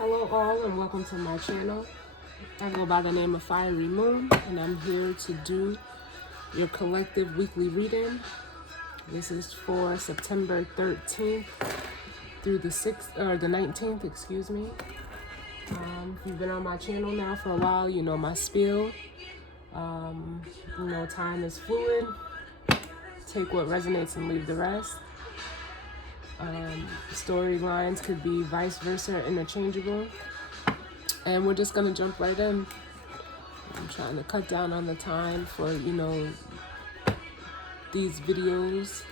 Hello all and welcome to my channel. I go by the name of Fiery Moon and I'm here to do your collective weekly reading. This is for September 13th through the 19th, excuse me. If you've been on my channel now for a while, you know my spiel. Time is fluid. Take what resonates and leave the rest. Storylines could be vice versa, interchangeable. And we're just gonna jump right in. I'm trying to cut down on the time for, these videos.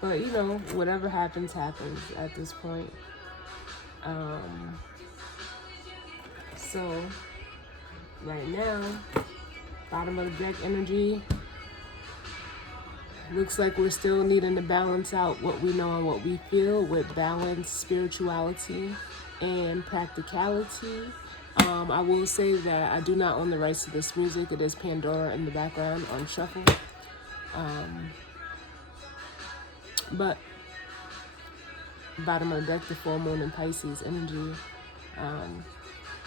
But whatever happens, happens at this point. So right now, bottom of the deck energy. Looks like we're still needing to balance out what we know and what we feel with balance, spirituality, and practicality. I will say that I do not own the rights to this music. It is Pandora in the background on shuffle. But bottom of the deck, the full moon in Pisces energy.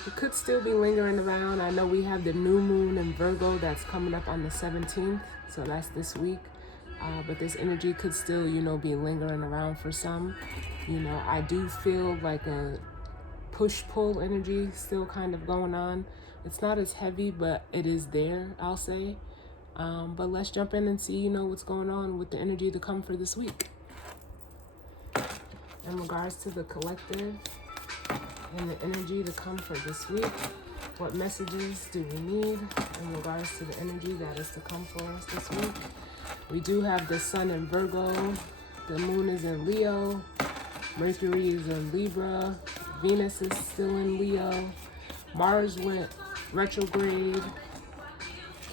It could still be lingering around. I know we have the new moon in Virgo that's coming up on the 17th. So that's this week. But this energy could still, be lingering around for some. I do feel like a push-pull energy still kind of going on. It's not as heavy, but it is there, I'll say. But let's jump in and see, what's going on with the energy to come for this week. In regards to the collective and the energy to come for this week, what messages do we need in regards to the energy that is to come for us this week? We do have the sun in Virgo, the moon is in Leo, Mercury is in Libra, Venus is still in Leo, Mars went retrograde,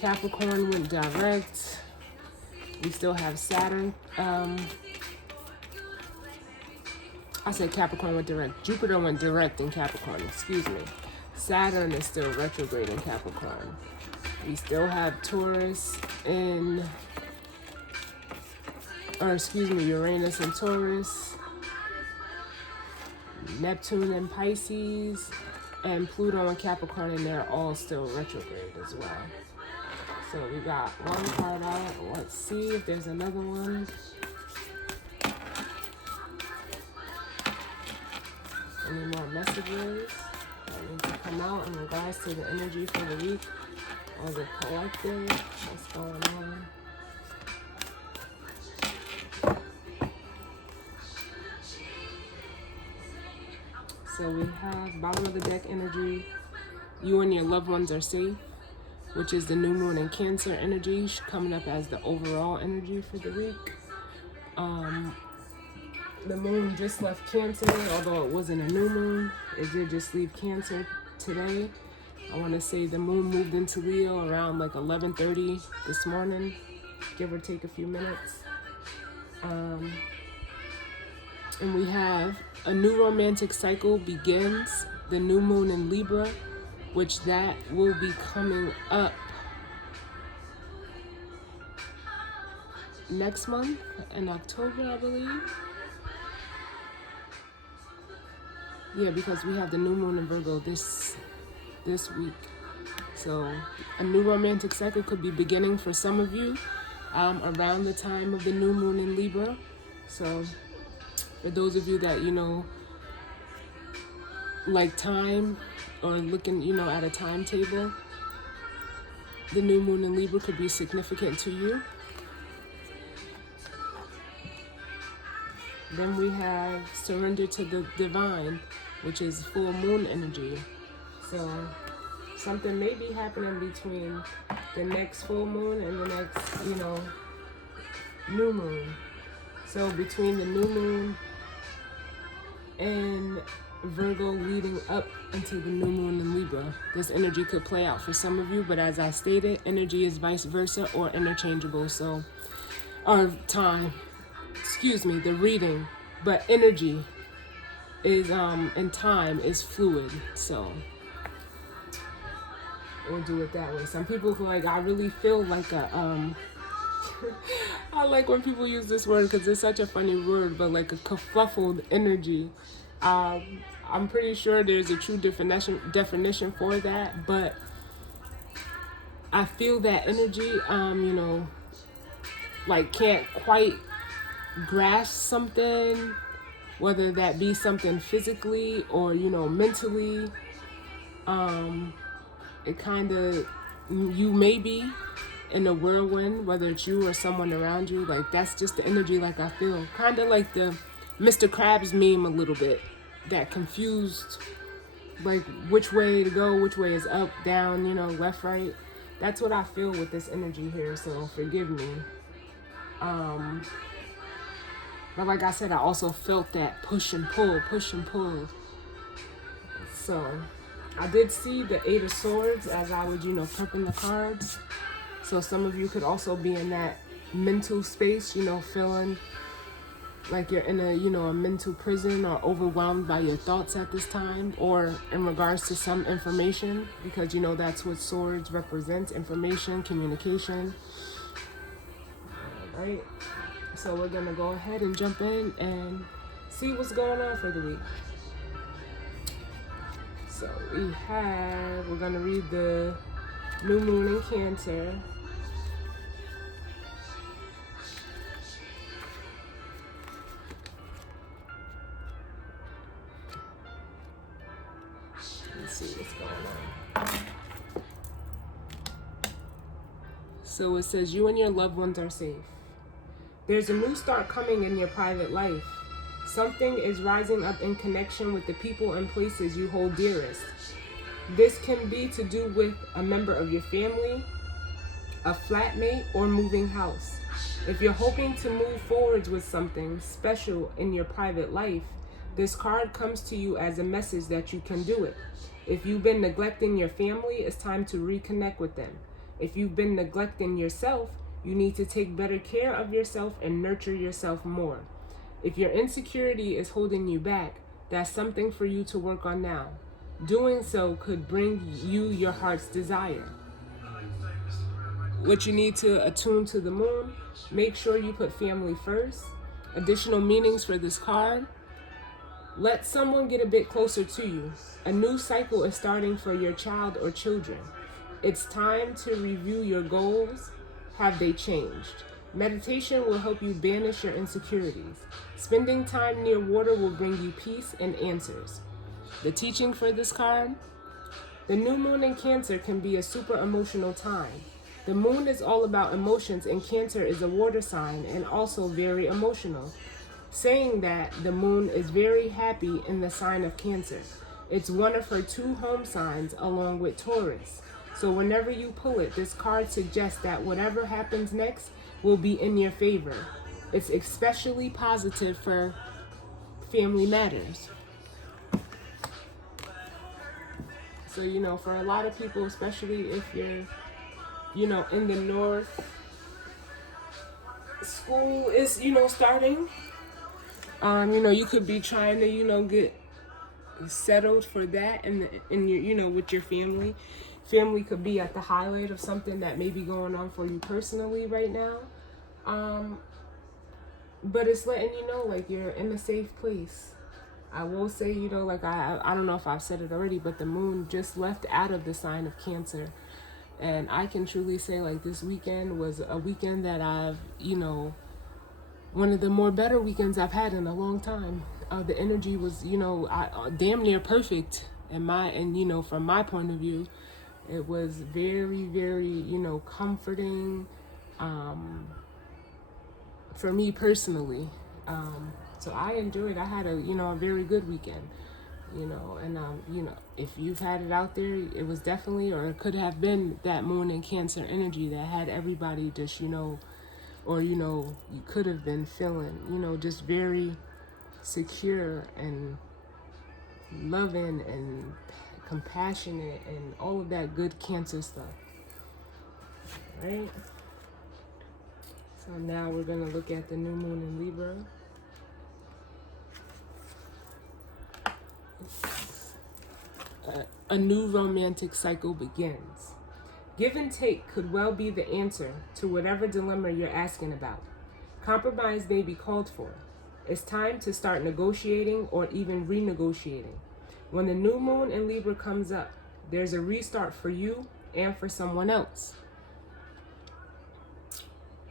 Capricorn went direct, we still have Saturn. I said Capricorn went direct. Jupiter went direct in Capricorn, excuse me. Saturn is still retrograde in Capricorn. We still have Taurus Uranus and Taurus, Neptune and Pisces, and Pluto and Capricorn, and they're all still retrograde as well. So we got one card out. Let's see if there's another one. Any more messages that need to come out in regards to the energy for the week or the collective? What's going on? So we have bottom of the deck energy. You and your loved ones are safe, which is the new moon and Cancer energy coming up as the overall energy for the week. The moon just left Cancer, although it wasn't a new moon. It did just leave Cancer today. I want to say the moon moved into Leo around like 11:30 this morning, give or take a few minutes. And we have a new romantic cycle begins, the new moon in Libra, which that will be coming up next month in October, I believe. Yeah, because we have the new moon in Virgo this week. So a new romantic cycle could be beginning for some of you around the time of the new moon in Libra. So for those of you that, like time or looking, at a timetable, the new moon in Libra could be significant to you. Then we have surrender to the divine, which is full moon energy. So something may be happening between the next full moon and the next, new moon. So between the new moon and Virgo leading up into the new moon in Libra, this energy could play out for some of you, but as I stated, energy is vice versa or interchangeable. So, the reading, but energy is and time is fluid. So we'll do it that way. Some people feel like I really feel like a I like when people use this word because it's such a funny word, but like a kerfuffled energy. I'm pretty sure there's a true definition for that, but I feel that energy, like can't quite grasp something, whether that be something physically or, mentally. It kind of, you may be in a whirlwind, whether it's you or someone around you. Like, that's just the energy, like, I feel. Kind of like the Mr. Krabs meme a little bit. That confused, like, which way to go, which way is up, down, left, right. That's what I feel with this energy here, so forgive me. But like I said, I also felt that push and pull. So I did see the Eight of Swords as I was, prepping the cards. So some of you could also be in that mental space, feeling like you're in a mental prison or overwhelmed by your thoughts at this time, or in regards to some information, because, that's what swords represents, information, communication. All right. So we're going to go ahead and jump in and see what's going on for the week. So we're going to read the new moon in Cancer. Let's see what's going on. So it says, you and your loved ones are safe. There's a new start coming in your private life. Something is rising up in connection with the people and places you hold dearest. This can be to do with a member of your family, a flatmate, or moving house. If you're hoping to move forwards with something special in your private life, this card comes to you as a message that you can do it. If you've been neglecting your family, it's time to reconnect with them. If you've been neglecting yourself, you need to take better care of yourself and nurture yourself more. If your insecurity is holding you back, that's something for you to work on now. Doing so could bring you your heart's desire. What you need to attune to the moon, make sure you put family first. Additional meanings for this card. Let someone get a bit closer to you. A new cycle is starting for your child or children. It's time to review your goals. Have they changed? Meditation will help you banish your insecurities. Spending time near water will bring you peace and answers. The teaching for this card: the new moon in Cancer can be a super emotional time. The moon is all about emotions, and Cancer is a water sign and also very emotional. Saying that, the moon is very happy in the sign of Cancer. It's one of her 2 home signs along with Taurus. So whenever you pull it, this card suggests that whatever happens next will be in your favor. It's especially positive for family matters. So, for a lot of people, especially if you're, in the north, school is, starting. You could be trying to, get settled for that and your, with your family. Family could be at the highlight of something that may be going on for you personally right now. But it's letting you know, like, you're in a safe place. I will say, like, I don't know if I've said it already, but the moon just left out of the sign of Cancer. And I can truly say, like, this weekend was a weekend that I've, one of the more better weekends I've had in a long time. The energy was, damn near perfect from my point of view. It was very, very, comforting for me personally. So I enjoyed. I had a very good weekend, and if you've had it out there, it was definitely, or it could have been, that moon in Cancer energy that had everybody just, or you could have been feeling, just very secure and loving and compassionate and all of that good Cancer stuff. Right? So now we're going to look at the new moon in Libra. A new romantic cycle begins. Give and take could well be the answer to whatever dilemma you're asking about. Compromise may be called for. It's time to start negotiating or even renegotiating. When the new moon in Libra comes up, there's a restart for you and for someone else.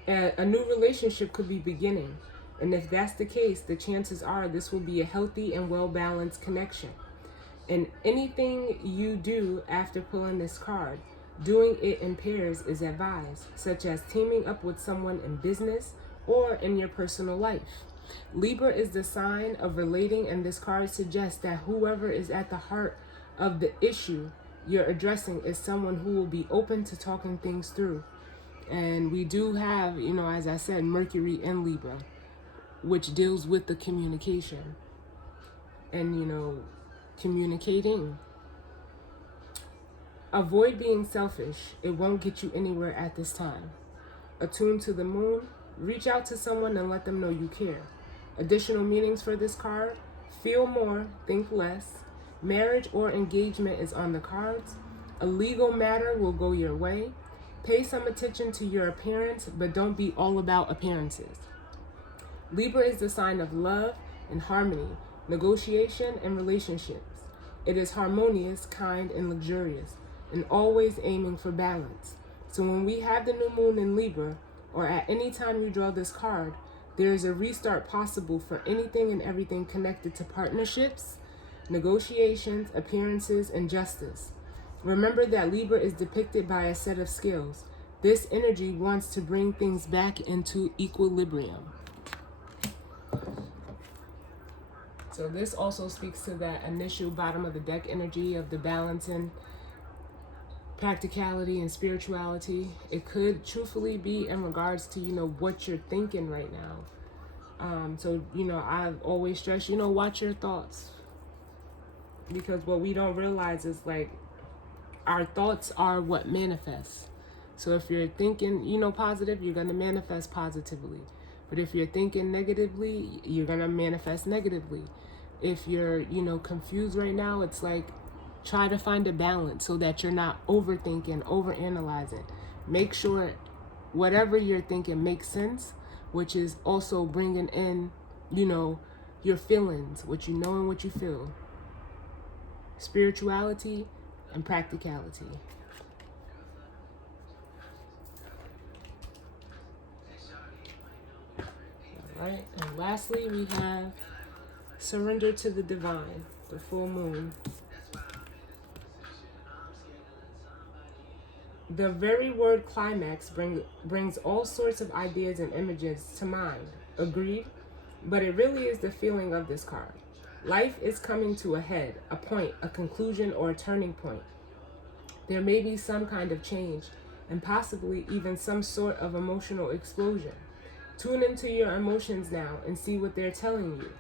A new relationship could be beginning. And if that's the case, the chances are this will be a healthy and well-balanced connection. And anything you do after pulling this card, doing it in pairs is advised, such as teaming up with someone in business or in your personal life. Libra is the sign of relating, and this card suggests that whoever is at the heart of the issue you're addressing is someone who will be open to talking things through. And we do have, as I said, Mercury in Libra, which deals with the communication and, communicating. Avoid being selfish. It won't get you anywhere at this time. Attune to the moon. Reach out to someone and let them know you care. Additional meanings for this card: feel more, think less. Marriage or engagement is on the cards. A legal matter will go your way. Pay some attention to your appearance, but don't be all about appearances. Libra is the sign of love and harmony, negotiation and relationships. It is harmonious, kind, and luxurious, and always aiming for balance. So when we have the new moon in Libra, or at any time you draw this card, there is a restart possible for anything and everything connected to partnerships, negotiations, appearances, and justice. Remember that Libra is depicted by a set of scales. This energy wants to bring things back into equilibrium. So this also speaks to that initial bottom of the deck energy of the balance and practicality and spirituality. It could truthfully be in regards to, what you're thinking right now. So, I've always stressed, watch your thoughts. Because what we don't realize is our thoughts are what manifests. So if you're thinking, positive, you're going to manifest positively. But if you're thinking negatively, you're going to manifest negatively. If you're, confused right now, it's try to find a balance so that you're not overthinking, overanalyzing. Make sure whatever you're thinking makes sense, which is also bringing in, your feelings, what you know and what you feel. Spirituality and practicality. All right, and lastly, we have surrender to the divine, the full moon. The very word climax brings all sorts of ideas and images to mind. Agreed? But it really is the feeling of this card. Life is coming to a head, a point, a conclusion, or a turning point. There may be some kind of change, and possibly even some sort of emotional explosion. Tune into your emotions now and see what they're telling you.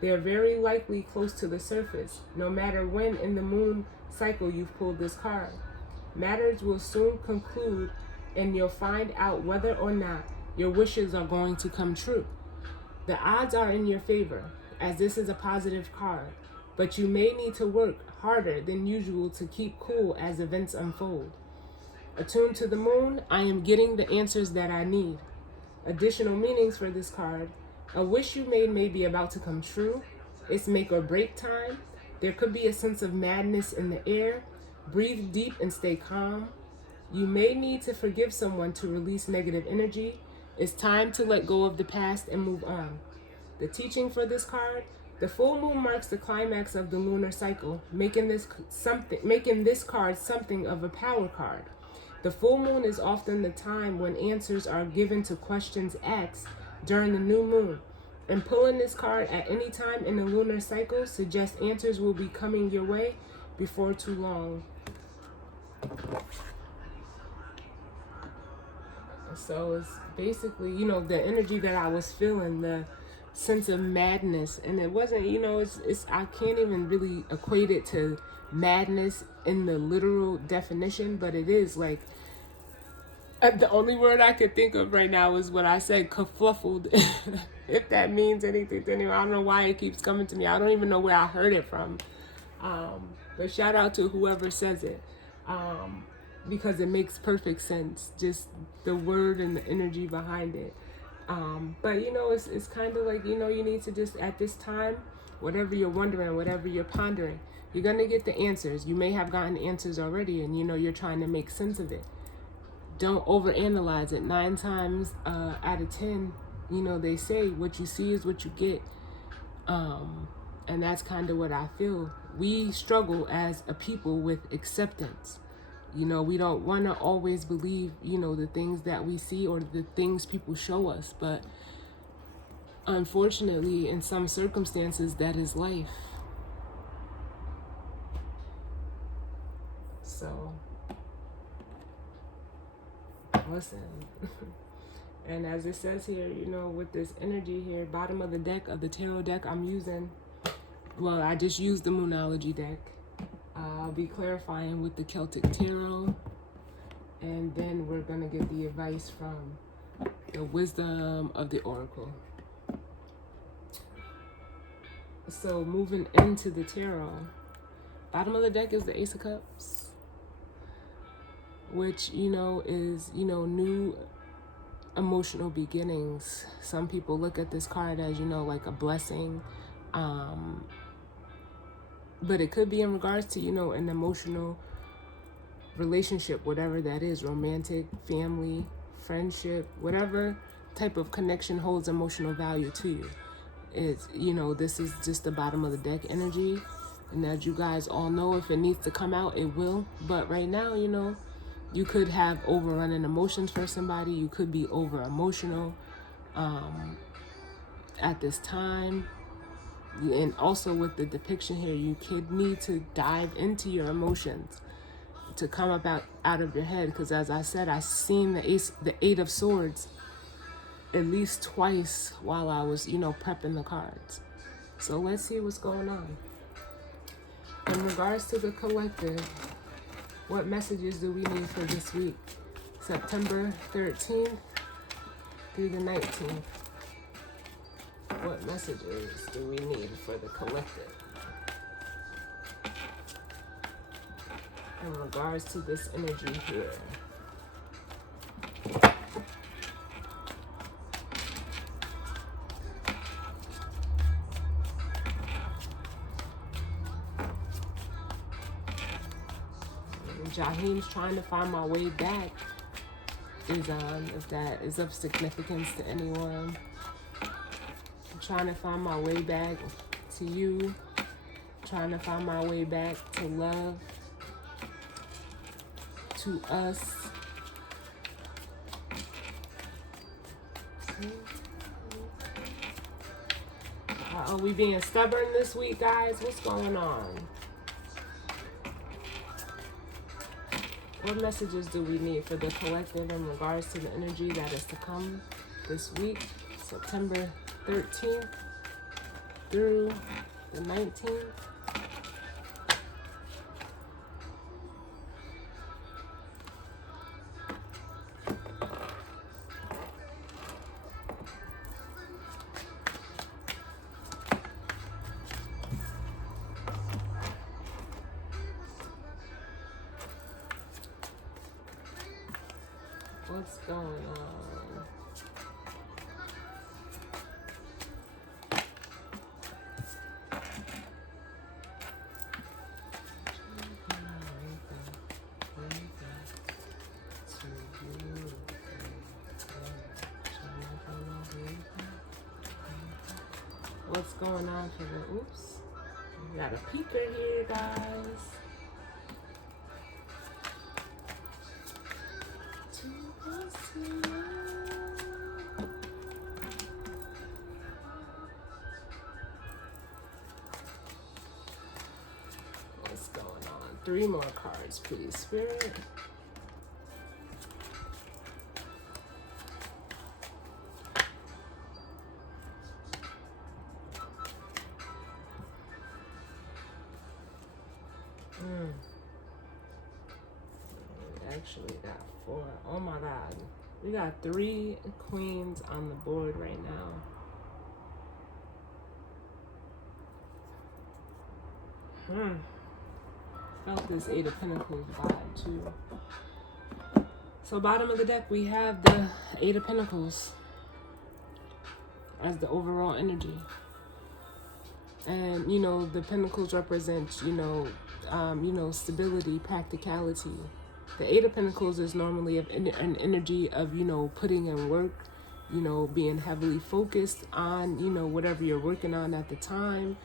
They are very likely close to the surface, no matter when in the moon cycle you've pulled this card. Matters will soon conclude, and you'll find out whether or not your wishes are going to come true. The odds are in your favor, as this is a positive card, but you may need to work harder than usual to keep cool as events unfold. Attuned to the moon, I am getting the answers that I need. Additional meanings for this card: a wish you made may be about to come true. It's make or break time. There could be a sense of madness in the air. Breathe deep and stay calm. You may need to forgive someone to release negative energy. It's time to let go of the past and move on. The teaching for this card: the full moon marks the climax of the lunar cycle, making this card something of a power card. The full moon is often the time when answers are given to questions asked during the new moon. And pulling this card at any time in the lunar cycle suggests answers will be coming your way before too long. So it's basically, the energy that I was feeling, the sense of madness. And it wasn't, it's I can't even really equate it to madness in the literal definition, but it is the only word I could think of right now is what I said, kerfuffled. If that means anything to anyone. I don't know why it keeps coming to me. I don't even know where I heard it from. But shout out to whoever says it. Because it makes perfect sense. Just the word and the energy behind it. But you know, it's kind of like, you know, you need to just, at this time, whatever you're wondering, whatever you're pondering, you're going to get the answers. You may have gotten answers already, and you know, you're trying to make sense of it. Don't overanalyze it. 9 times out of 10, you know, they say what you see is what you get. And that's kind of what I feel. We struggle as a people with acceptance. You know, we don't want to always believe, you know, the things that we see or the things people show us. But unfortunately, in some circumstances, that is life. So, listen. And as it says here, you know, with this energy here, bottom of the deck of the tarot deck I'm using, well, I just used the Moonology deck. I'll be clarifying with the Celtic Tarot. And then we're going to get the advice from the Wisdom of the Oracle. So moving into the tarot, bottom of the deck is the Ace of Cups, which, you know, is, you know, new emotional beginnings. Some people look at this card as, you know, like a blessing. But it could be in regards to, you know, an emotional relationship, whatever that is, romantic, family, friendship, whatever type of connection holds emotional value to you. It's, you know, this is just the bottom of the deck energy. And as you guys all know, if it needs to come out, it will. But right now, you know, you could have overrunning emotions for somebody. You could be over emotional at this time. And also with the depiction here, you could need to dive into your emotions to come up out of your head. Because as I said, I've seen the 8 of Swords at least twice while I was, you know, prepping the cards. So let's see what's going on. In regards to the collective, what messages do we need for this week? September 13th through the 19th. What messages do we need for the collective in regards to this energy here? Jahim's trying to find my way back is if that is of significance to anyone. I'm trying to find my way back to you. Trying to find my way back to love, to us. Are we being stubborn this week, guys? What's going on? What messages do we need for the collective in regards to the energy that is to come this week, September 13th through the 19th? What's going on? What's going on for the, oops, we got a peeker here, guys. What's going on? 3 more cards, please, Spirit. Actually got 4. Oh my God. We got 3 queens on the board right now. Felt this 8 of Pentacles vibe too. So bottom of the deck, we have the 8 of Pentacles. as the overall energy. And, the Pentacles represent, stability, practicality. The Eight of Pentacles is normally an energy of, putting in work, being heavily focused on, whatever you're working on at the time.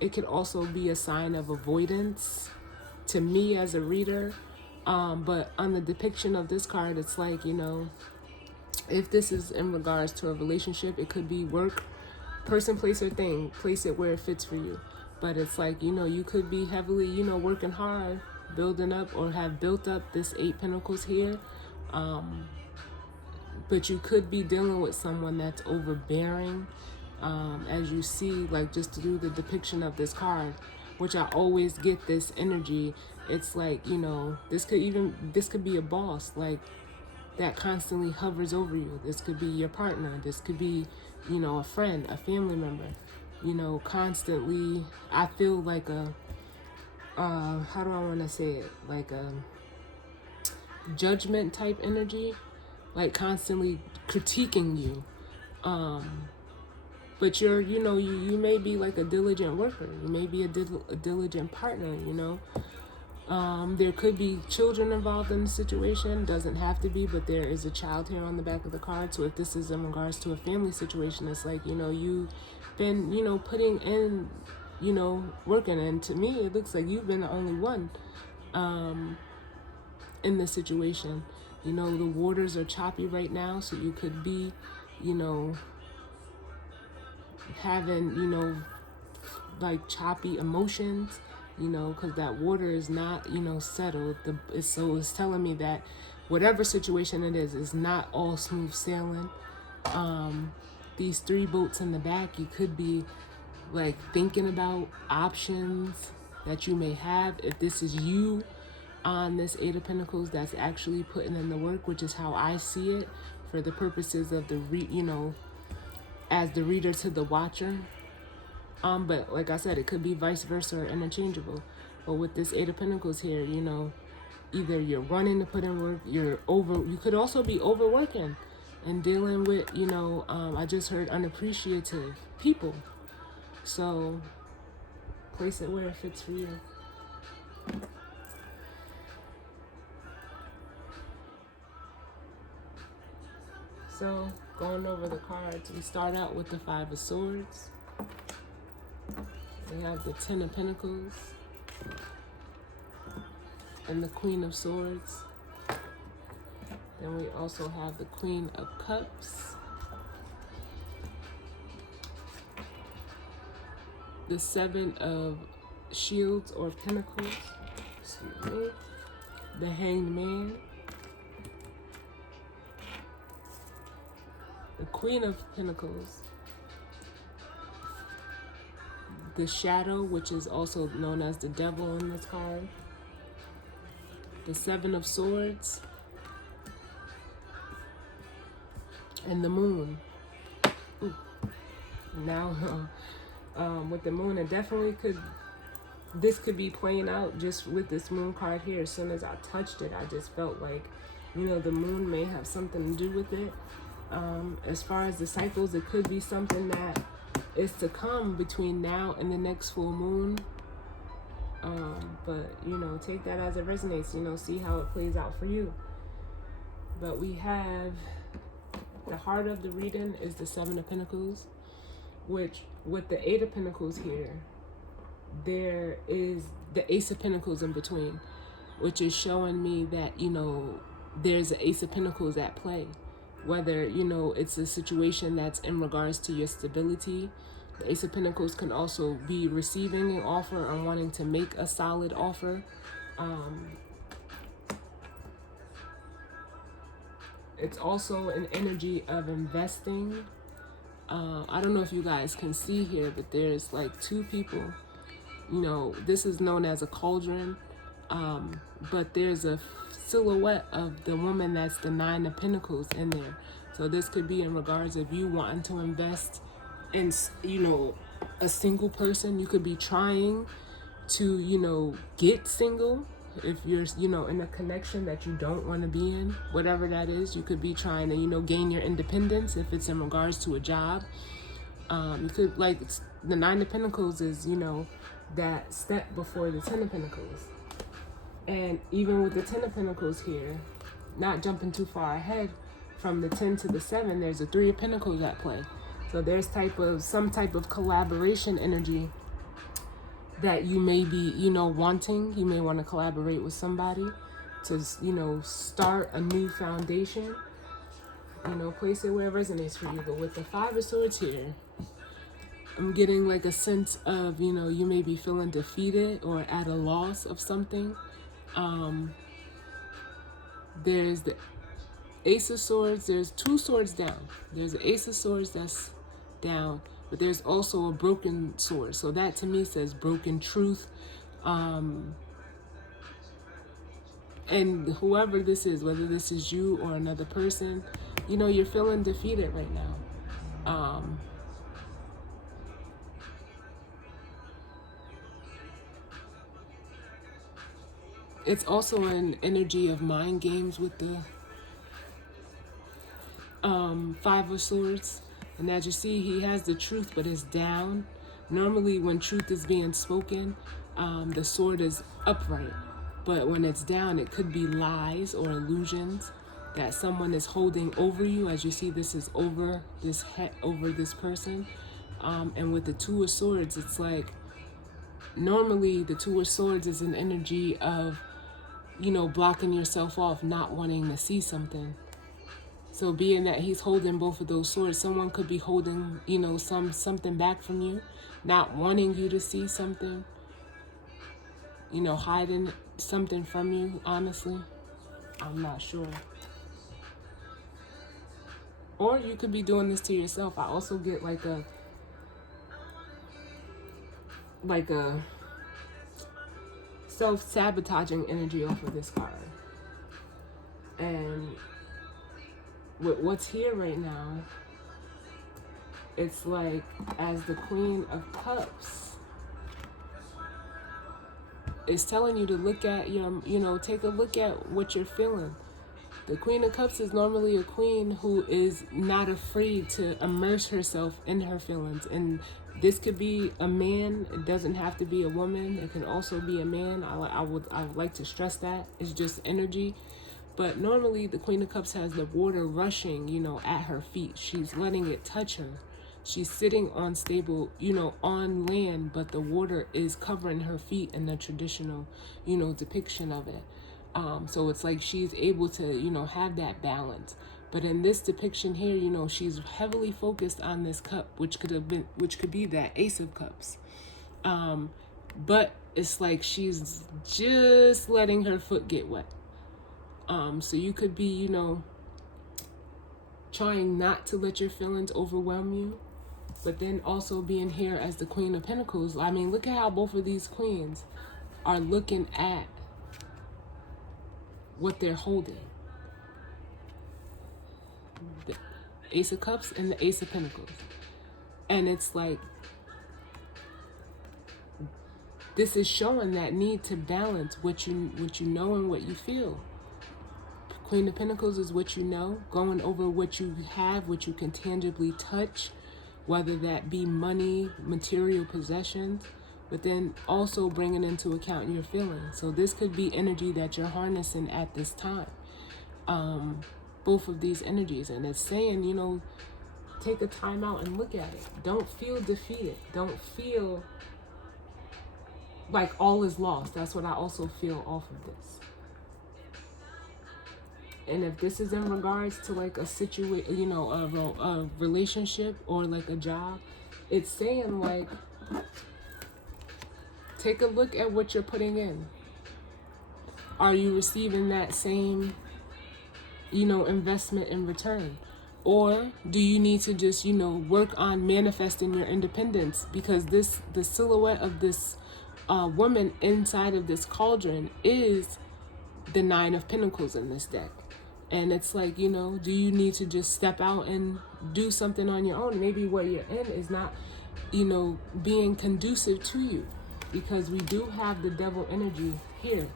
It could also be a sign of avoidance to me as a reader. But on the depiction of this card, it's like, if this is in regards to a relationship, it could be work, person, place, or thing. Place it where it fits for you. But it's like, you could be heavily, working hard, building up, or have built up this Eight Pentacles here. But you could be dealing with someone that's overbearing, as you see, like just through the depiction of this card, which I always get this energy. It's like, this could be a boss, like that constantly hovers over you. This could be your partner. This could be, a friend, a family member, constantly. I feel like how do I want to say it? Like a judgment type energy, like constantly critiquing you. But you're, you may be like a diligent worker. You may be a diligent partner, There could be children involved in the situation. Doesn't have to be, but there is a child here on the back of the card. So if this is in regards to a family situation, it's like, you've been, putting in, working. And to me, it looks like you've been the only one in this situation. The waters are choppy right now, so you could be, having, like choppy emotions, because that water is not, settled. So it's telling me that whatever situation it is not all smooth sailing. These three boats in the back, you could be like thinking about options that you may have. If this is you on this Eight of Pentacles that's actually putting in the work, which is how I see it for the purposes of the as the reader to the watcher. But like I said, it could be vice versa or interchangeable. But with this Eight of Pentacles here, either you're running to put in work, you could also be overworking and dealing with, I just heard unappreciative people. So place it where it fits for you. So going over the cards, we start out with the Five of Swords. We have the Ten of Pentacles and the Queen of Swords. Then we also have the Queen of Cups, the Seven of Shields or Pentacles, excuse me, the Hanged Man, the Queen of Pentacles, the Shadow, which is also known as the Devil in this card, the Seven of Swords, and the Moon. Ooh. Now, with the Moon, it definitely this could be playing out just with this Moon card here. As soon as I touched it, I just felt like, the Moon may have something to do with it. As far as the cycles, it could be something that is to come between now and the next full moon. But, take that as it resonates, see how it plays out for you. But we have the heart of the reading is the Seven of Pentacles, which with the Eight of Pentacles here, there is the Ace of Pentacles in between, which is showing me that, there's an Ace of Pentacles at play. Whether, it's a situation that's in regards to your stability. The Ace of Pentacles can also be receiving an offer or wanting to make a solid offer. It's also an energy of investing. I don't know if you guys can see here, but there's like two people. This is known as a cauldron. But there's a silhouette of the woman that's the Nine of Pentacles in there. So this could be in regards of you wanting to invest in, a single person. You could be trying to, get single If you're, in a connection that you don't want to be in, whatever that is, you could be trying to, gain your independence. If it's in regards to a job, you could, like, the Nine of Pentacles is, that step before the Ten of Pentacles. And even with the Ten of Pentacles here, not jumping too far ahead, from the 10 to the 7, there's a Three of Pentacles at play. So there's some type of collaboration energy that you may be, wanting. You may want to collaborate with somebody to, start a new foundation. Place it where it resonates for you. But with the Five of Swords here, I'm getting like a sense of, you may be feeling defeated or at a loss of something. There's the Ace of Swords. There's two swords down. There's the Ace of Swords that's down, but there's also a broken sword. So that to me says broken truth. And whoever this is, whether this is you or another person, you're feeling defeated right now. It's also an energy of mind games with the Five of Swords. And as you see, he has the truth, but it's down. Normally when truth is being spoken, the sword is upright. But when it's down, it could be lies or illusions that someone is holding over you. As you see, this is over this over this person. And with the Two of Swords, it's like, normally the Two of Swords is an energy of, blocking yourself off, not wanting to see something. So being that he's holding both of those swords, someone could be holding, something back from you, not wanting you to see something, hiding something from you, honestly. I'm not sure. Or you could be doing this to yourself. I also get like a self-sabotaging energy off of this card. And with what's here right now, it's like, as the Queen of Cups is telling you to look at your, take a look at what you're feeling. The Queen of Cups is normally a queen who is not afraid to immerse herself in her feelings. And this could be a man. It doesn't have to be a woman. It can also be a man. I would like to stress that. It's just energy. But normally the Queen of Cups has the water rushing, at her feet. She's letting it touch her. She's sitting on stable, on land, but the water is covering her feet in the traditional, depiction of it. So it's like she's able to, have that balance. But in this depiction here, she's heavily focused on this cup, which could be that Ace of Cups. But it's like she's just letting her foot get wet. So you could be, trying not to let your feelings overwhelm you, but then also being here as the Queen of Pentacles. I mean, look at how both of these queens are looking at what they're holding. The Ace of Cups and the Ace of Pentacles. And it's like, this is showing that need to balance what you know and what you feel. Queen of Pentacles is what you know, going over what you have, what you can tangibly touch, whether that be money, material possessions, but then also bringing into account your feelings. So this could be energy that you're harnessing at this time. Both of these energies. And it's saying, take a time out and look at it. Don't feel defeated. Don't feel like all is lost. That's what I also feel off of this. And if this is in regards to like a situation, a relationship or like a job, it's saying like, take a look at what you're putting in. Are you receiving that same, investment in return? Or do you need to just, work on manifesting your independence? Because the silhouette of this woman inside of this cauldron is the Nine of Pentacles in this deck. And it's like, do you need to just step out and do something on your own? Maybe what you're in is not, being conducive to you. Because we do have the devil energy here.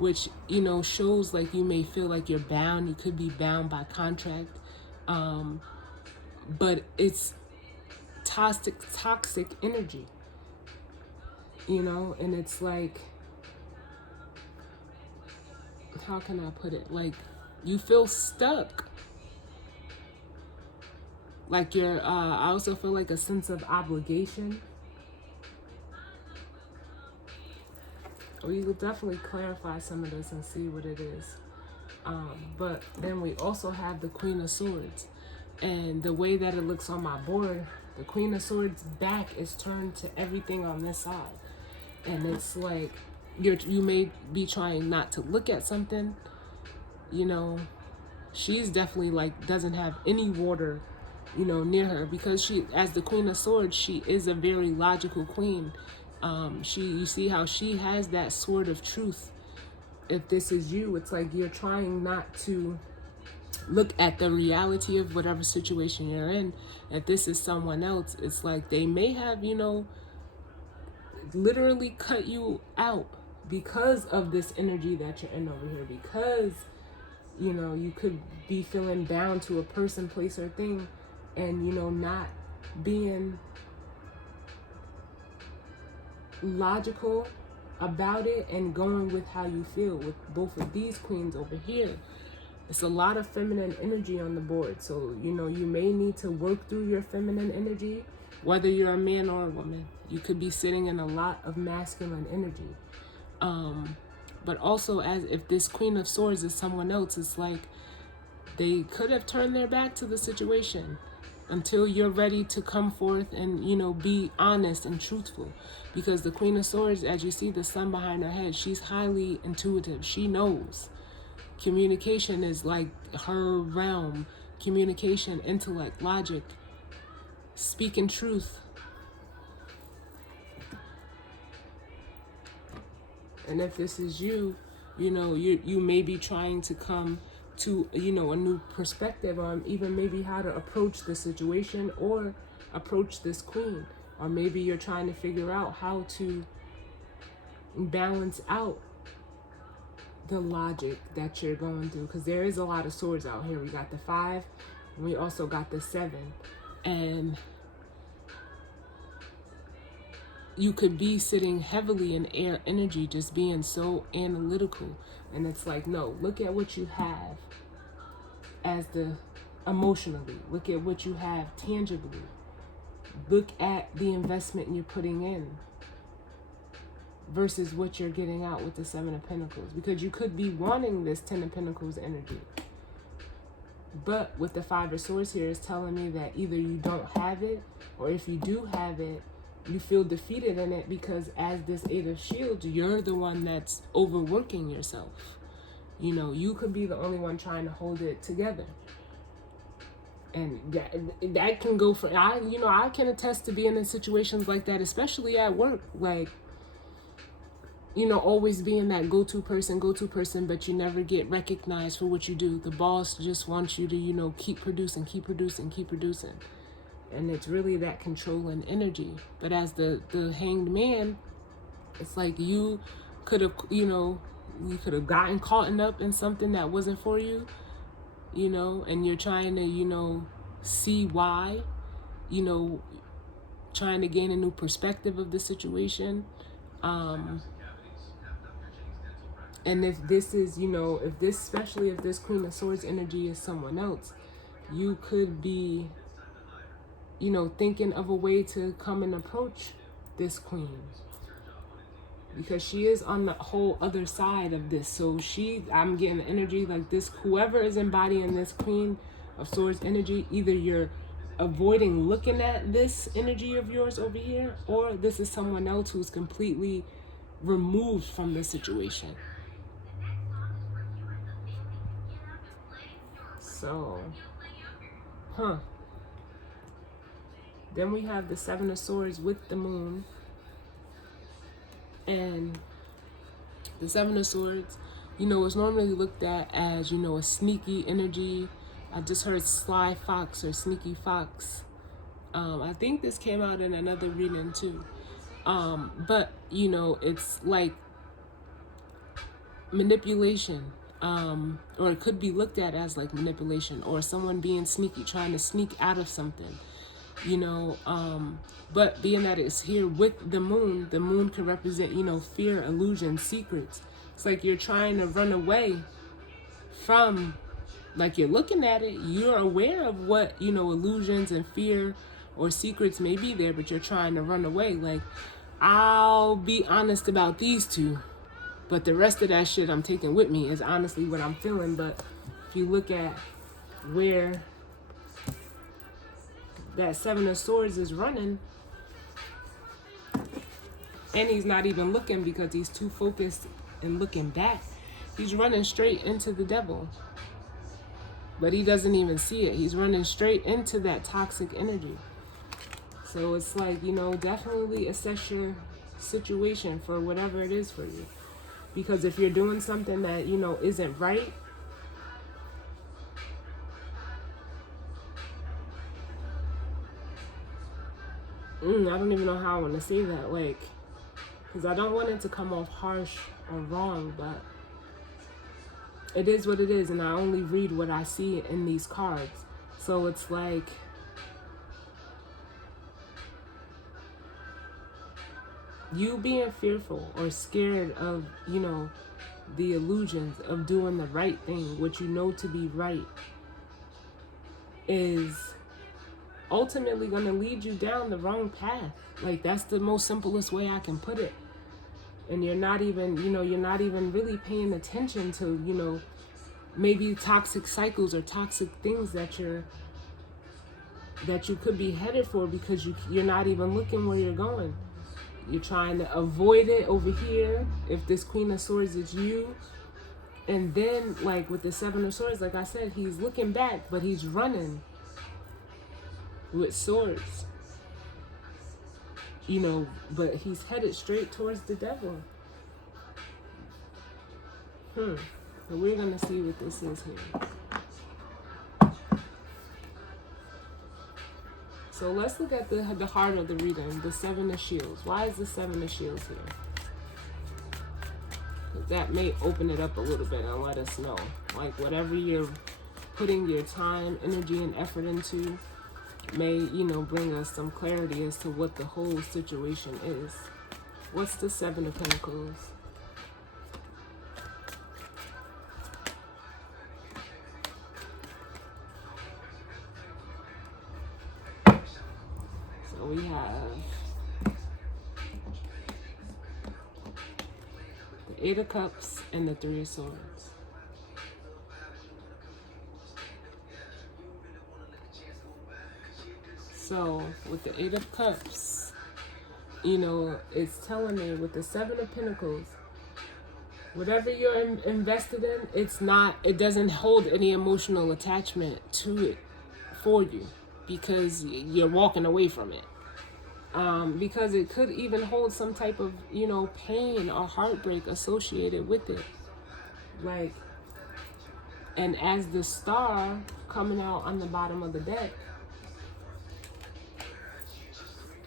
which, you know, shows like you may feel like you're bound. You could be bound by contract. But it's toxic energy, you know, and it's like, how can I put it? Like, you feel stuck. Like you're, I also feel like a sense of obligation. We will definitely clarify some of this and see what it is. But then we also have the Queen of Swords. And the way that it looks on my board, the Queen of Swords back is turned to everything on this side. And it's like, you may be trying not to look at something, you know. She's definitely like, doesn't have any water, you know, near her, because she, as the Queen of Swords, she is a very logical queen. You see how she has that sword of truth. If this is you, it's like you're trying not to look at the reality of whatever situation you're in. If this is someone else, it's like they may have, you know, literally cut you out because of this energy that you're in over here, because, you know, you could be feeling bound to a person, place, or thing, and, you know, not being logical about it and going with how you feel. With both of these queens over here, it's a lot of feminine energy on the board. So, you know, you may need to work through your feminine energy, whether you're a man or a woman. You could be sitting in a lot of masculine energy. But also, as if this Queen of Swords is someone else, it's like they could have turned their back to the situation until you're ready to come forth and, you know, be honest and truthful. Because the Queen of Swords, as you see the sun behind her head, she's highly intuitive. She knows. Communication is like her realm. Communication, intellect, logic, speaking truth. And if this is you, you know, you may be trying to come to, you know, a new perspective on even maybe how to approach the situation or approach this queen. Or maybe you're trying to figure out how to balance out the logic that you're going through. Because there is a lot of swords out here. We got the 5, and we also got the 7. And you could be sitting heavily in air energy, just being so analytical. And it's like, no, look at what you have as the emotionally. Look at what you have tangibly. Look at the investment you're putting in versus what you're getting out with the 7 of Pentacles. Because you could be wanting this 10 of Pentacles energy. But with the 5 of Swords here, is telling me that either you don't have it, or if you do have it, you feel defeated in it, because as this 8 of Shields, you're the one that's overworking yourself. You know, you could be the only one trying to hold it together. And that can go for, I can attest to being in situations like that, especially at work. Like, you know, always being that go-to person, but you never get recognized for what you do. The boss just wants you to, you know, keep producing. And it's really that controlling energy. But as the Hanged Man, it's like you could have, you know, gotten caught up in something that wasn't for you, you know, and you're trying to, you know, see why, you know, trying to gain a new perspective of the situation. And if this is, you know, especially if this Queen of Swords energy is someone else, you could be, you know, thinking of a way to come and approach this queen, because she is on the whole other side of this. So I'm getting the energy like this, whoever is embodying this Queen of Swords energy, either you're avoiding looking at this energy of yours over here, or this is someone else who's completely removed from the situation. So, Then we have the 7 of Swords with the Moon. And the 7 of Swords, you know, is normally looked at as, you know, a sneaky energy. I just heard sly fox or sneaky fox. I think this came out in another reading too. But, you know, it's like manipulation, or it could be looked at as like manipulation, or someone being sneaky, trying to sneak out of something, you know. But being that it's here with the moon can represent, you know, fear, illusion, secrets. It's like you're trying to run away from, like, you're looking at it, you're aware of what, you know, illusions and fear or secrets may be there, but you're trying to run away. Like, I'll be honest about these two, but the rest of that shit I'm taking with me is honestly what I'm feeling. But if you look at where that Seven of Swords is running, and he's not even looking because he's too focused and looking back, he's running straight into the devil. But he doesn't even see it. He's running straight into that toxic energy. So it's like, you know, definitely assess your situation for whatever it is for you. Because if you're doing something that, you know, isn't right, I don't even know how I want to say that. Like, because I don't want it to come off harsh or wrong, but it is what it is. And I only read what I see in these cards. So it's like, you being fearful or scared of, you know, the illusions of doing the right thing, what you know to be right, is ultimately going to lead you down the wrong path. Like, that's the most simplest way I can put it. And you're not even, you know, you're not even really paying attention to, you know, maybe toxic cycles or toxic things that you could be headed for, because you're not even looking where you're going. You're trying to avoid it over here. If this Queen of Swords is you, and then like with the Seven of Swords, like I said, he's looking back, but he's running with swords, you know, but he's headed straight towards the devil. So we're gonna see what this is here. So let's look at the heart of the reading, the Seven of Shields. Why is the Seven of Shields here? That may open it up a little bit and let us know, like, whatever you're putting your time, energy, and effort into may, you know, bring us some clarity as to what the whole situation is. What's the Seven of Pentacles? So we have the Eight of Cups and the Three of Swords. So with the Eight of Cups, you know, it's telling me with the Seven of Pentacles, whatever you're invested in, it doesn't hold any emotional attachment to it for you, because you're walking away from it. Because it could even hold some type of, you know, pain or heartbreak associated with it. Like, and as the Star coming out on the bottom of the deck,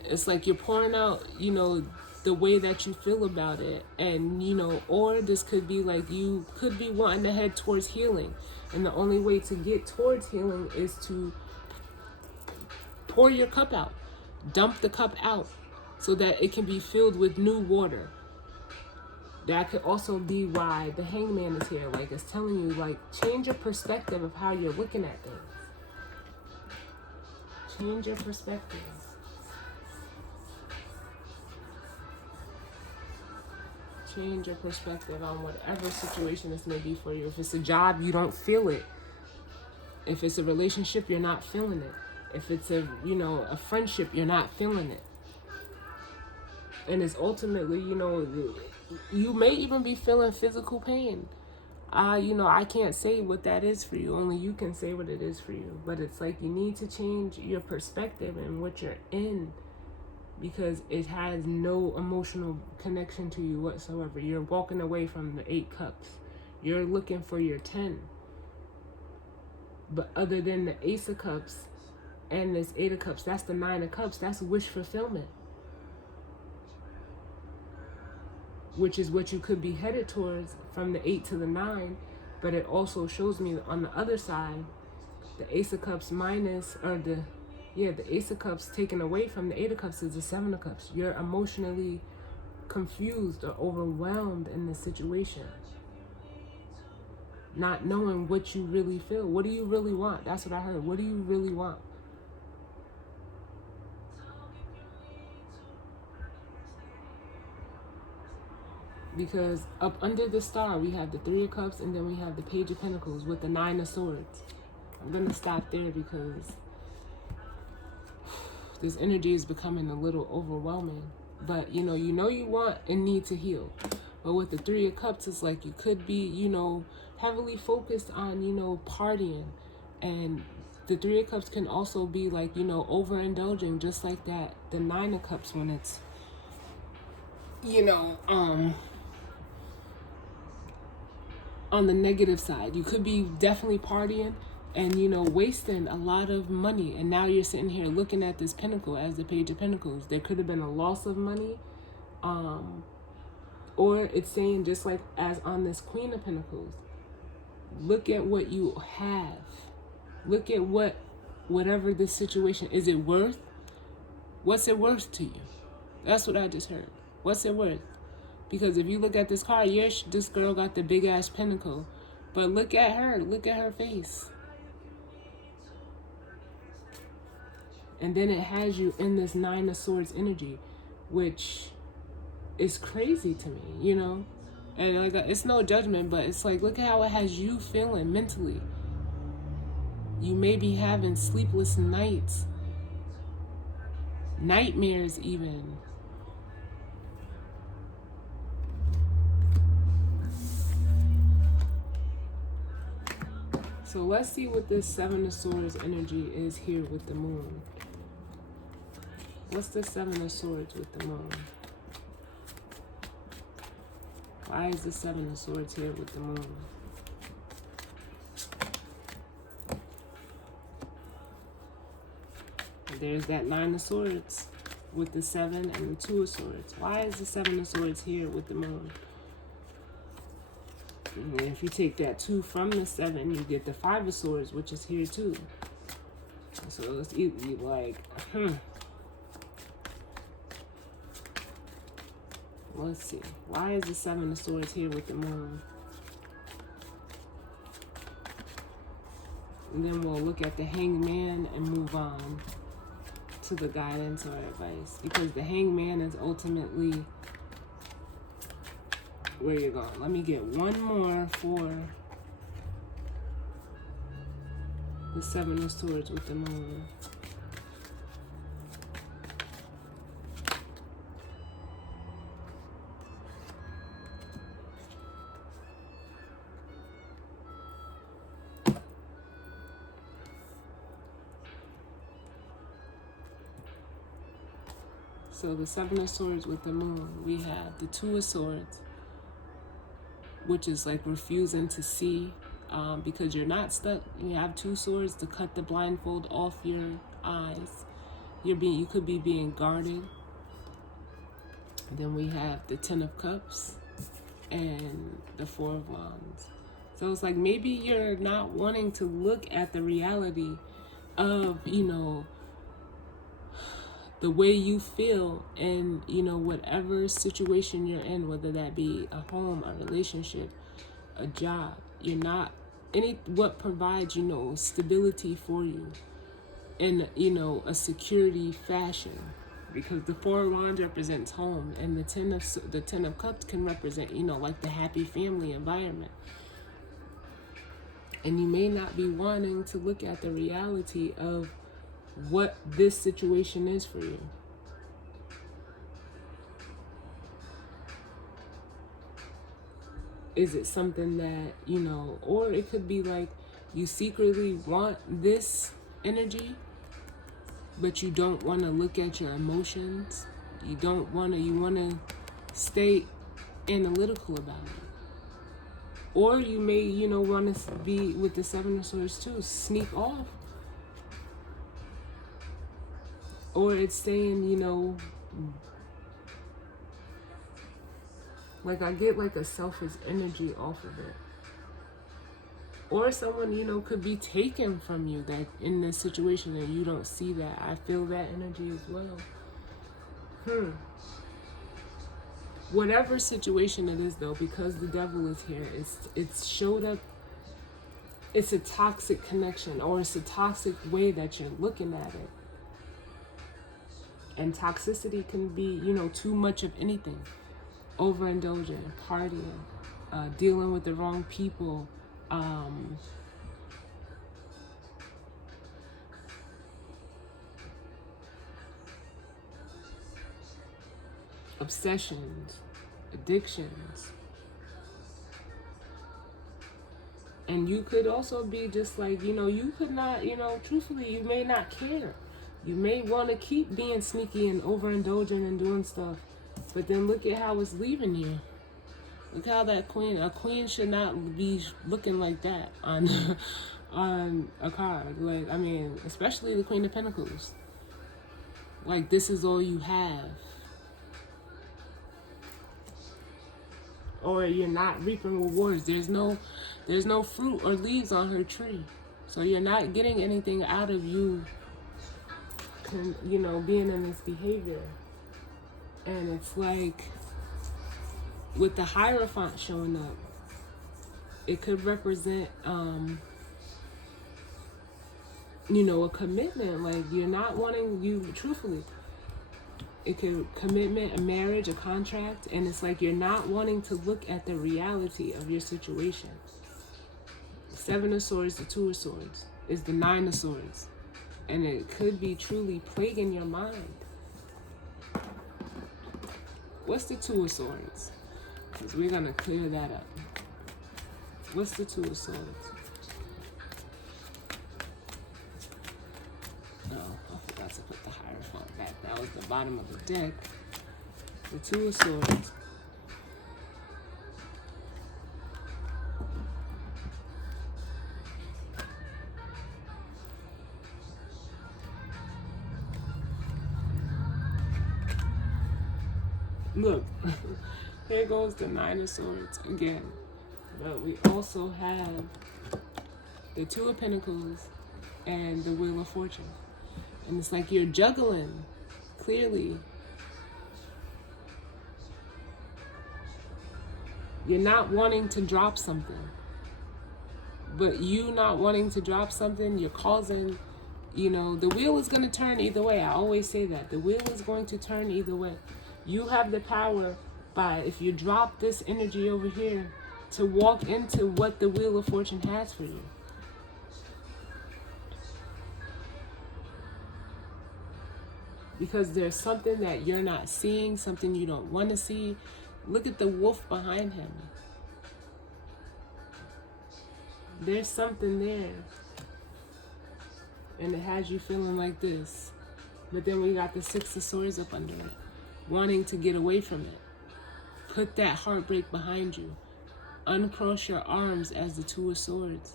it's like you're pouring out, you know, the way that you feel about it. And, you know, or this could be like, you could be wanting to head towards healing. And the only way to get towards healing is to pour your cup out. Dump the cup out so that it can be filled with new water. That could also be why the Hangman is here. Like, it's telling you, like, change your perspective of how you're looking at things. Change your perspective. Change your perspective on whatever situation this may be for you. If it's a job, you don't feel it. If it's a relationship, you're not feeling it. If it's a, you know, a friendship, you're not feeling it. And it's ultimately, you know, you may even be feeling physical pain. You know, I can't say what that is for you. Only you can say what it is for you. But it's like you need to change your perspective and what you're in, because it has no emotional connection to you whatsoever. You're walking away from the Eight Cups. You're looking for your 10. But other than the Ace of Cups and this Eight of Cups, that's the Nine of Cups. That's wish fulfillment. which is what you could be headed towards from the 8 to the 9. But it also shows me on the other side, the Ace of Cups minus, or the Ace of Cups taken away from the 8 of Cups is the 7 of Cups. You're emotionally confused or overwhelmed in this situation, not knowing what you really feel. What do you really want? That's what I heard. What do you really want? Because up under the star, we have the 3 of Cups, and then we have the Page of Pentacles with the 9 of Swords. I'm going to stop there because this energy is becoming a little overwhelming. But, you want and need to heal. But with the 3 of Cups, it's like you could be, heavily focused on, partying. And the 3 of Cups can also be like, overindulging, just like that. The 9 of Cups when it's, on the negative side. You could be definitely partying and, wasting a lot of money. And now you're sitting here looking at this pentacle as the Page of Pentacles. There could have been a loss of money. Or it's saying, just like as on this Queen of Pentacles, look at what you have. Look at whatever this situation, is it worth? What's it worth to you? That's what I just heard. What's it worth? Because if you look at this card, yes, this girl got the big ass pentacle, but look at her face. And then it has you in this 9 of Swords energy, which is crazy to me, And like, it's no judgment, but it's like, look at how it has you feeling mentally. You may be having sleepless nights, nightmares even. So let's see what this 7 of Swords energy is here with the moon. What's the 7 of Swords with the moon? Why is the 7 of Swords here with the moon? There's that 9 of Swords with the 7 and the 2 of Swords. Why is the 7 of Swords here with the moon? And if you take that 2 from the 7, you get the 5 of Swords, which is here too. So it's easy, like, Let's see. Why is the 7 of Swords here with the moon? And then we'll look at the Hanged Man and move on to the guidance or advice. Because the Hanged Man is ultimately where you're going. Let me get one more for the 7 of Swords with the moon. So the 7 of Swords with the moon, we have the 2 of Swords, which is like refusing to see, because you're not stuck. You have 2 swords to cut the blindfold off your eyes. You could be being guarded. Then we have the 10 of Cups and the 4 of Wands. So it's like maybe you're not wanting to look at the reality of, the way you feel in, whatever situation you're in, whether that be a home, a relationship, a job. You're not what provides, stability for you in, a security fashion. Because the 4 of Wands represents home, and the 10 of Cups can represent, like the happy family environment. And you may not be wanting to look at the reality of what this situation is for you. Is it something that, or it could be like you secretly want this energy, but you don't want to look at your emotions. You want to stay analytical about it. Or you may, want to be with the 7 of Swords too, sneak off. Or it's saying, Like, I get like a selfish energy off of it. Or someone, you know, could be taken from you that in this situation and you don't see that. I feel that energy as well. Whatever situation it is though, because the devil is here, it's showed up. It's a toxic connection, or it's a toxic way that you're looking at it. And toxicity can be, you know, too much of anything. Overindulging, partying, dealing with the wrong people, obsessions, addictions. And you could also be just like, you know, you could not, you know, truthfully, you may not care. You may want to keep being sneaky and overindulging and doing stuff. But then look at how it's leaving you. Look how that a queen should not be looking like that on on a card. Like, I mean, especially the Queen of Pentacles. Like, this is all you have. Or you're not reaping rewards. There's no fruit or leaves on her tree. So you're not getting anything out of you, you know, being in this behavior. And it's like, with the Hierophant showing up, it could represent, you know, a commitment. Like, you're not wanting, you truthfully, it could commitment, a marriage, a contract, and it's like you're not wanting to look at the reality of your situation. The Seven of Swords, the Two of Swords, is the Nine of Swords. And it could be truly plaguing your mind. What's the Two of Swords? Because we're going to clear that up. What's the Two of Swords? Oh, I forgot to put the Hierophant back. That was the bottom of the deck. The Two of Swords. Look, here goes the Nine of Swords again. But we also have the Two of Pentacles and the Wheel of Fortune. And it's like you're juggling, clearly. You're not wanting to drop something. But you not wanting to drop something, you're causing, you know, the wheel is going to turn either way. I always say that. The wheel is going to turn either way. You have the power by, if you drop this energy over here, to walk into what the Wheel of Fortune has for you. Because there's something that you're not seeing, something you don't want to see. Look at the wolf behind him. There's something there. And it has you feeling like this. But then we got the Six of Swords up under it. Wanting to get away from it. Put that heartbreak behind you. Uncross your arms as the Two of Swords.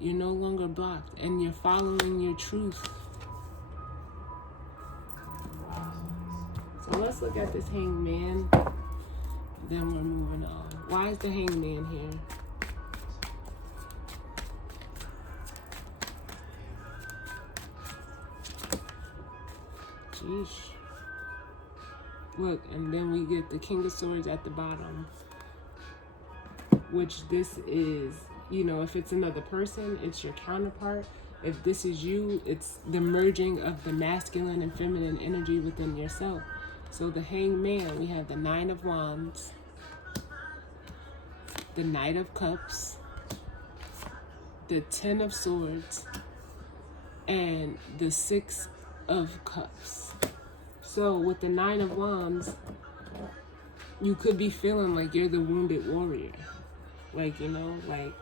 You're no longer blocked. And you're following your truth. So let's look at this Hangman. Then we're moving on. Why is the Hangman here? Sheesh. Look, and then we get the King of Swords at the bottom. Which this is, you know, if it's another person, it's your counterpart. If this is you, it's the merging of the masculine and feminine energy within yourself. So the Hangman, we have the Nine of Wands, the Knight of Cups, the Ten of Swords, and the Six of Cups. So with the Nine of Wands, you could be feeling like you're the wounded warrior. Like, you know, like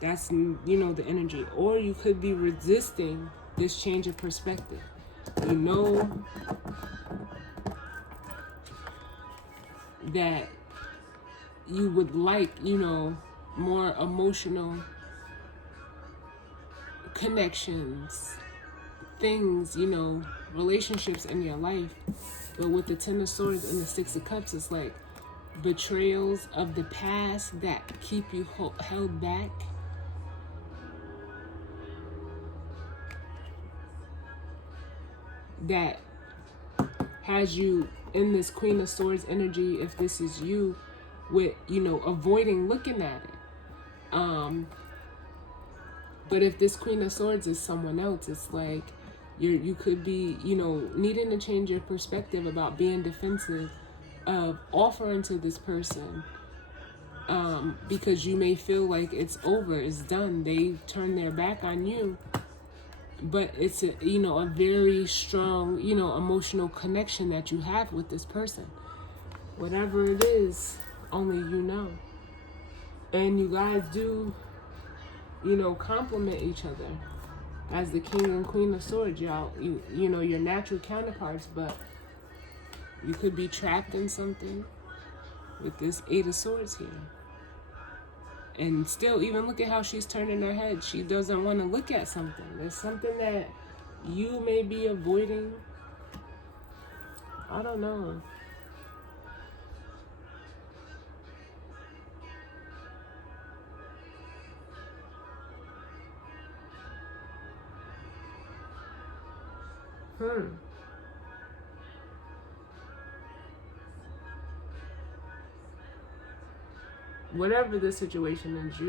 that's, you know, the energy. Or you could be resisting this change of perspective. You know that you would like, you know, more emotional connections, things, you know, relationships in your life. But with the Ten of Swords and the Six of Cups, it's like betrayals of the past that keep you held back. That has you in this Queen of Swords energy, if this is you, with, you know, avoiding looking at it. But if this Queen of Swords is someone else, it's like you could be, you know, needing to change your perspective about being defensive of offering to this person, because you may feel like it's over, it's done, they turn their back on you. But it's a, you know, a very strong, you know, emotional connection that you have with this person. Whatever it is, only you know. And you guys do, you know, complement each other as the King and Queen of Swords. Y'all, you know, your natural counterparts, but you could be trapped in something with this Eight of Swords here. And still, even look at how she's turning her head. She doesn't want to look at something. There's something that you may be avoiding. I don't know. Whatever the situation is,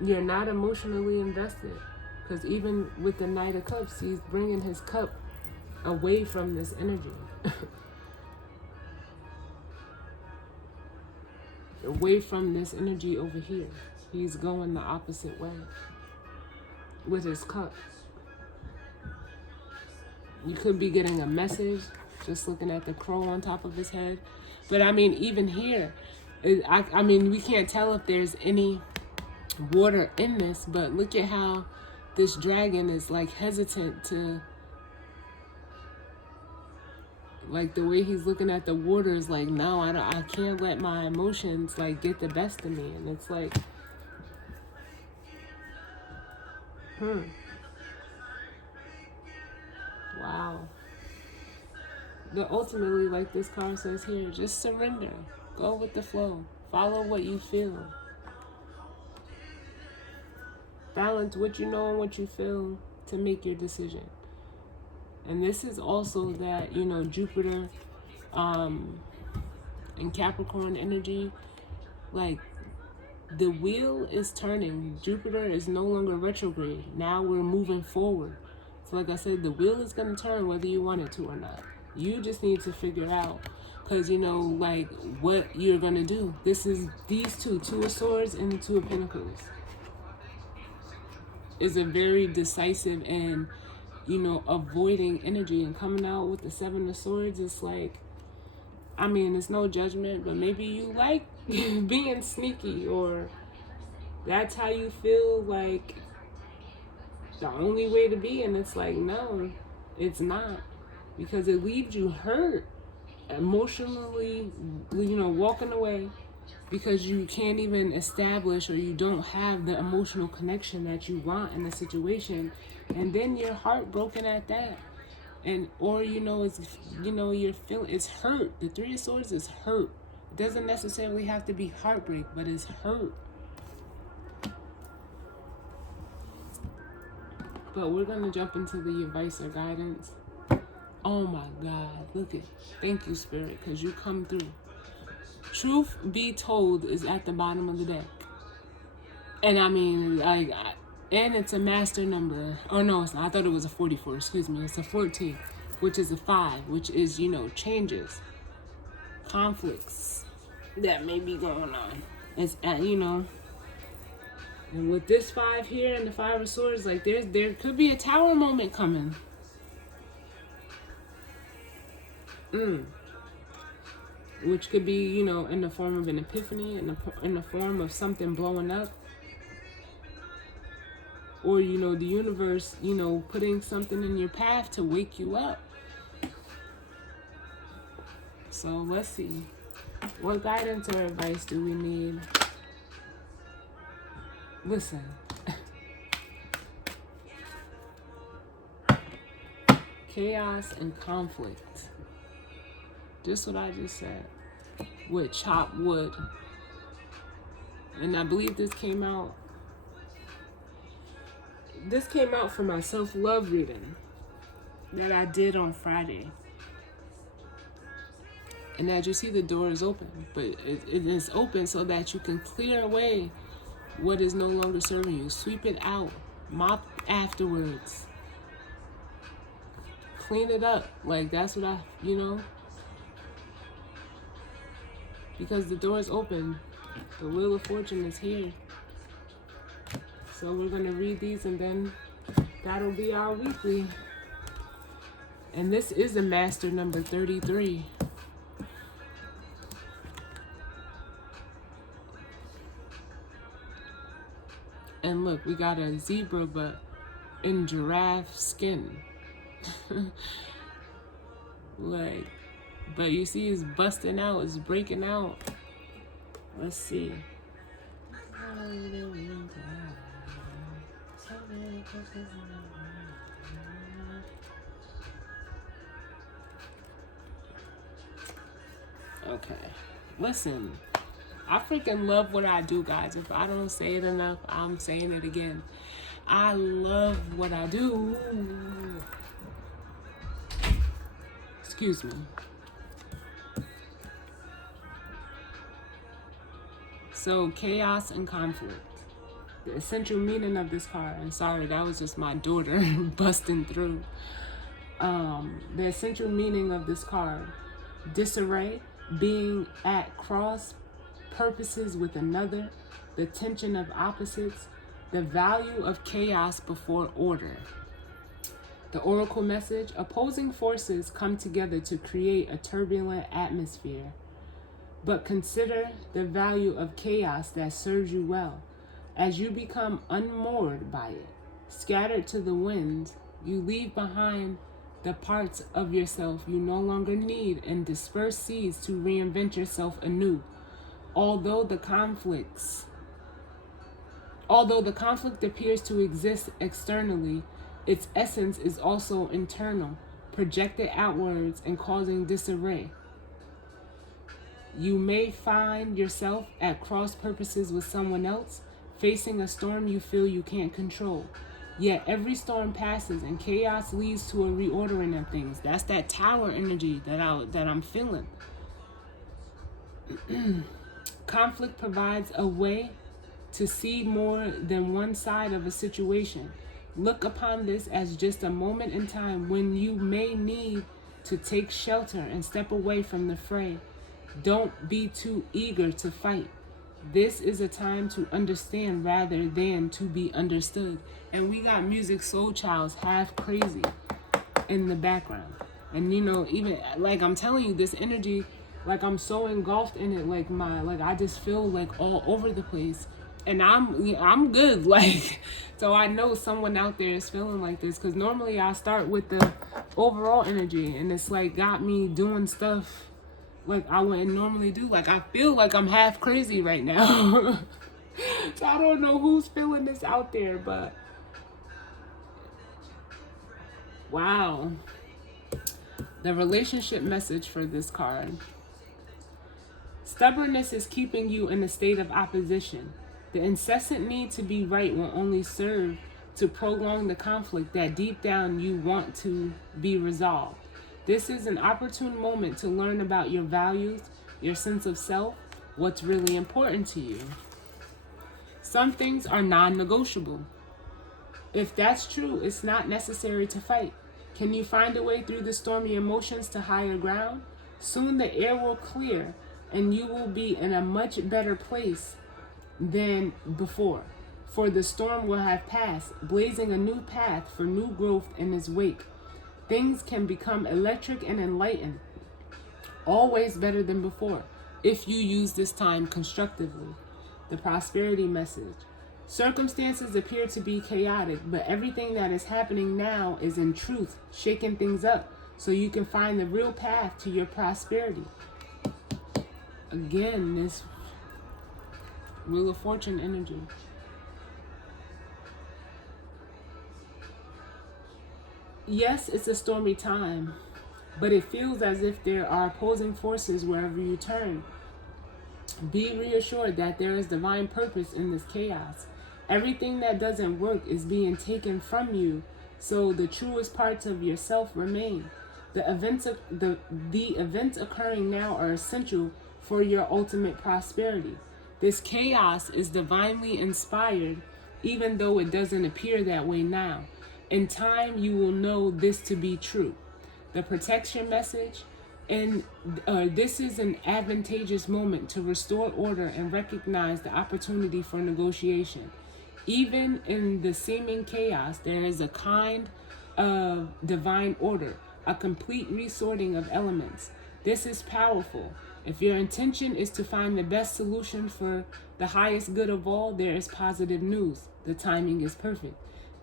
you're not emotionally invested. Because even with the Knight of Cups, he's bringing his cup away from this energy. Away from this energy over here. He's going the opposite way with his cup. You could be getting a message, just looking at the crow on top of his head. But I mean, even here, I mean, we can't tell if there's any water in this, but look at how this dragon is like hesitant to, like the way he's looking at the water is like, no, I can't let my emotions like get the best of me. And it's like, wow. But ultimately, like this card says here, just surrender. Go with the flow. Follow what you feel. Balance what you know and what you feel to make your decision. And this is also that, you know, Jupiter and Capricorn energy, like the wheel is turning. Jupiter is no longer retrograde. Now we're moving forward. So like I said, the wheel is going to turn whether you want it to or not. You just need to figure out, because, you know, like what you're going to do. This is these two of Swords and the Two of Pentacles. Is a very decisive and, you know, avoiding energy. And coming out with the Seven of Swords, it's like, I mean, it's no judgment, but maybe you like being sneaky, or that's how you feel like the only way to be. And it's like, no, it's not, because it leaves you hurt emotionally, you know, walking away because you can't even establish, or you don't have the emotional connection that you want in the situation, and then you're heartbroken at that. And or, you know, it's, you know, you're feeling, it's hurt. The Three of Swords is hurt. It doesn't necessarily have to be heartbreak, but it's hurt. But we're gonna jump into the advice or guidance. Oh my God, look at, thank you, Spirit, because you come through. Truth be told is at the bottom of the deck. And I mean, like, and it's a master number. Oh no, it's not. I thought it was a 44, excuse me. It's a 14, which is a 5, which is, you know, changes, conflicts that may be going on. It's at, you know, and with this 5 here and the 5 of Swords, like there could be a tower moment coming. Which could be, you know, in the form of an epiphany, in the form of something blowing up. Or, you know, the universe, you know, putting something in your path to wake you up. So let's see. What guidance or advice do we need? Listen. Chaos and conflict. Just what I just said. with chopped wood. And I believe this came out from my self-love reading that I did on Friday. And as you see, the door is open, but it is open so that you can clear away what is no longer serving you. Sweep it out, mop afterwards, clean it up. Like, that's what because the door is open. The Wheel of Fortune is here. So we're going to read these, and then that'll be our weekly. And this is a master number 33. And look, we got a zebra, but in giraffe skin. Like, but you see it's busting out, it's breaking out. Let's see. Okay, listen, I freaking love what I do, guys. If I don't say it enough, I'm saying it again. I love what I do. Excuse me. So, chaos and conflict. The essential meaning of this card, and sorry, that was just my daughter busting through. The essential meaning of this card: disarray, being at cross purposes with another, the tension of opposites, the value of chaos before order. The oracle message: opposing forces come together to create a turbulent atmosphere. But consider the value of chaos that serves you well. As you become unmoored by it, scattered to the winds, you leave behind the parts of yourself you no longer need and disperse seeds to reinvent yourself anew. Although the conflict appears to exist externally, its essence is also internal, projected outwards and causing disarray. You may find yourself at cross purposes with someone else, facing a storm you feel you can't control. Yet every storm passes and chaos leads to a reordering of things. That's that tower energy that I'm feeling. Conflict provides a way to see more than one side of a situation. Look upon this as just a moment in time when you may need to take shelter and step away from the fray. Don't be too eager to fight. This is a time to understand rather than to be understood. And we got Music Soul Child's Half Crazy in the background. And even like I'm telling you, this energy, like I'm so engulfed in it, like I just feel like all over the place. And I'm good, like, so I know someone out there is feeling like this, because normally I start with the overall energy, and it's like got me doing stuff like I wouldn't normally do. Like, I feel like I'm half crazy right now. So I don't know who's feeling this out there, but wow. The relationship message for this card: stubbornness is keeping you in a state of opposition. The incessant need to be right will only serve to prolong the conflict that deep down you want to be resolved. This is an opportune moment to learn about your values, your sense of self, what's really important to you. Some things are non-negotiable. If that's true, it's not necessary to fight. Can you find a way through the stormy emotions to higher ground? Soon the air will clear and you will be in a much better place than before. For the storm will have passed, blazing a new path for new growth in its wake. Things can become electric and enlightened, always better than before, if you use this time constructively. The prosperity message: circumstances appear to be chaotic, but everything that is happening now is in truth shaking things up so you can find the real path to your prosperity. Again, this Wheel of Fortune energy. Yes, it's a stormy time, but it feels as if there are opposing forces wherever you turn. Be reassured that there is divine purpose in this chaos. Everything that doesn't work is being taken from you, so the truest parts of yourself remain. The events occurring now are essential for your ultimate prosperity. This chaos is divinely inspired, even though it doesn't appear that way now. In time, you will know this to be true. The protection message, and this is an advantageous moment to restore order and recognize the opportunity for negotiation. Even in the seeming chaos, there is a kind of divine order, a complete resorting of elements. This is powerful. If your intention is to find the best solution for the highest good of all, there is positive news. The timing is perfect.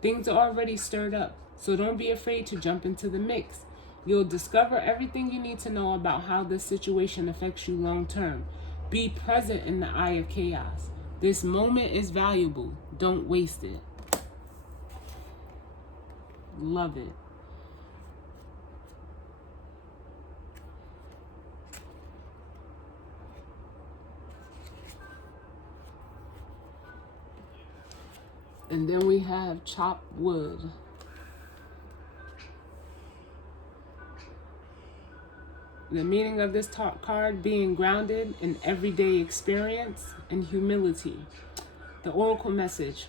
Things are already stirred up, so don't be afraid to jump into the mix. You'll discover everything you need to know about how this situation affects you long term. Be present in the eye of chaos. This moment is valuable. Don't waste it. Love it. And then we have chop wood. The meaning of this card, being grounded in everyday experience and humility. The oracle message.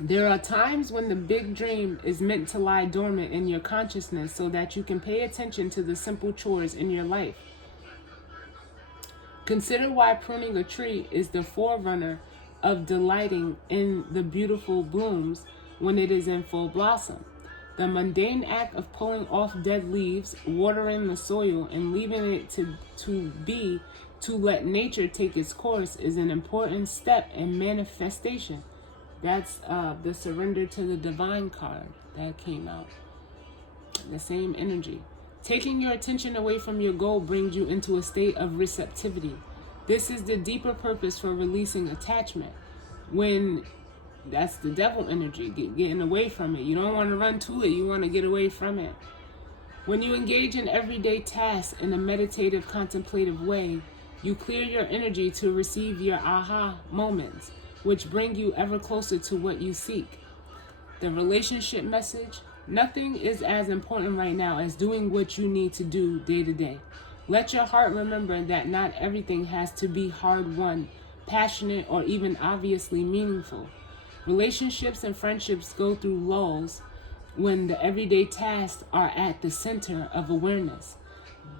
There are times when the big dream is meant to lie dormant in your consciousness so that you can pay attention to the simple chores in your life. Consider why pruning a tree is the forerunner of delighting in the beautiful blooms when it is in full blossom. The mundane act of pulling off dead leaves, watering the soil, and leaving it to let nature take its course is an important step in manifestation. That's the surrender to the divine card that came out. The same energy. Taking your attention away from your goal brings you into a state of receptivity. This is the deeper purpose for releasing attachment. When that's the devil energy, getting away from it. You don't want to run to it. You want to get away from it. When you engage in everyday tasks in a meditative, contemplative way, you clear your energy to receive your aha moments, which bring you ever closer to what you seek. The relationship message. Nothing is as important right now as doing what you need to do day to day. Let your heart remember that not everything has to be hard-won, passionate, or even obviously meaningful. Relationships and friendships go through lulls when the everyday tasks are at the center of awareness.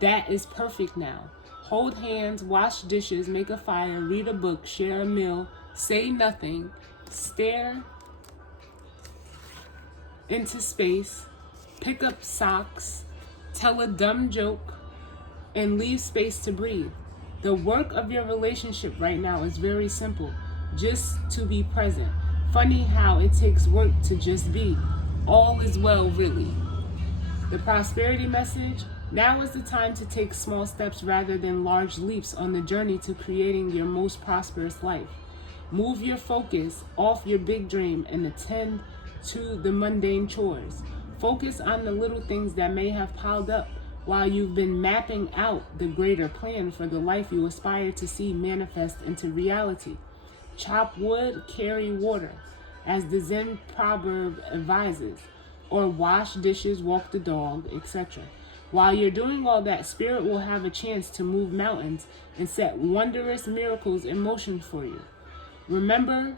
That is perfect now. Hold hands, wash dishes, make a fire, read a book, share a meal, say nothing, stare into space, pick up socks, tell a dumb joke, and leave space to breathe. The work of your relationship right now is very simple, just to be present. Funny how it takes work to just be. All is well, really. The prosperity message. Now is the time to take small steps rather than large leaps on the journey to creating your most prosperous life. Move your focus off your big dream and attend to the mundane chores. Focus on the little things that may have piled up while you've been mapping out the greater plan for the life you aspire to see manifest into reality. Chop wood, carry water, as the Zen proverb advises, or wash dishes, walk the dog, etc. While you're doing all that, Spirit will have a chance to move mountains and set wondrous miracles in motion for you. Remain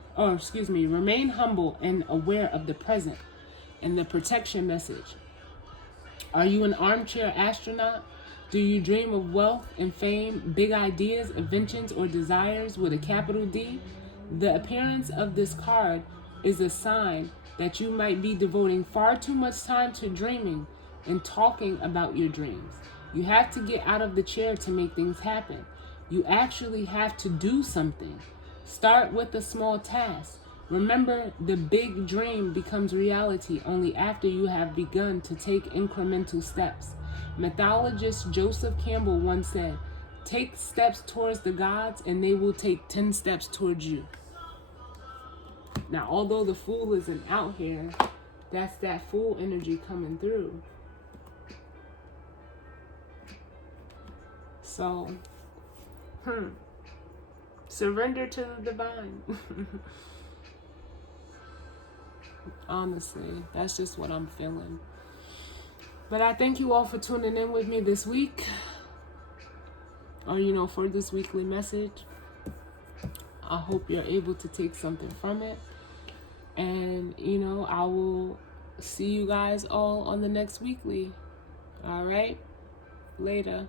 humble and aware of the present. And the protection message. Are you an armchair astronaut? Do you dream of wealth and fame, big ideas, inventions, or desires with a capital D? The appearance of this card is a sign that you might be devoting far too much time to dreaming and talking about your dreams. You have to get out of the chair to make things happen. You actually have to do something. Start with a small task. Remember, the big dream becomes reality only after you have begun to take incremental steps. Mythologist Joseph Campbell once said, "Take steps towards the gods and they will take 10 steps towards you." Now, although the Fool isn't out here, that's that Fool energy coming through. So, Surrender to the divine. Honestly, that's just what I'm feeling. But I thank you all for tuning in with me this week, or for this weekly message. I hope you're able to take something from it. And I will see you guys all on the next weekly. All right, later.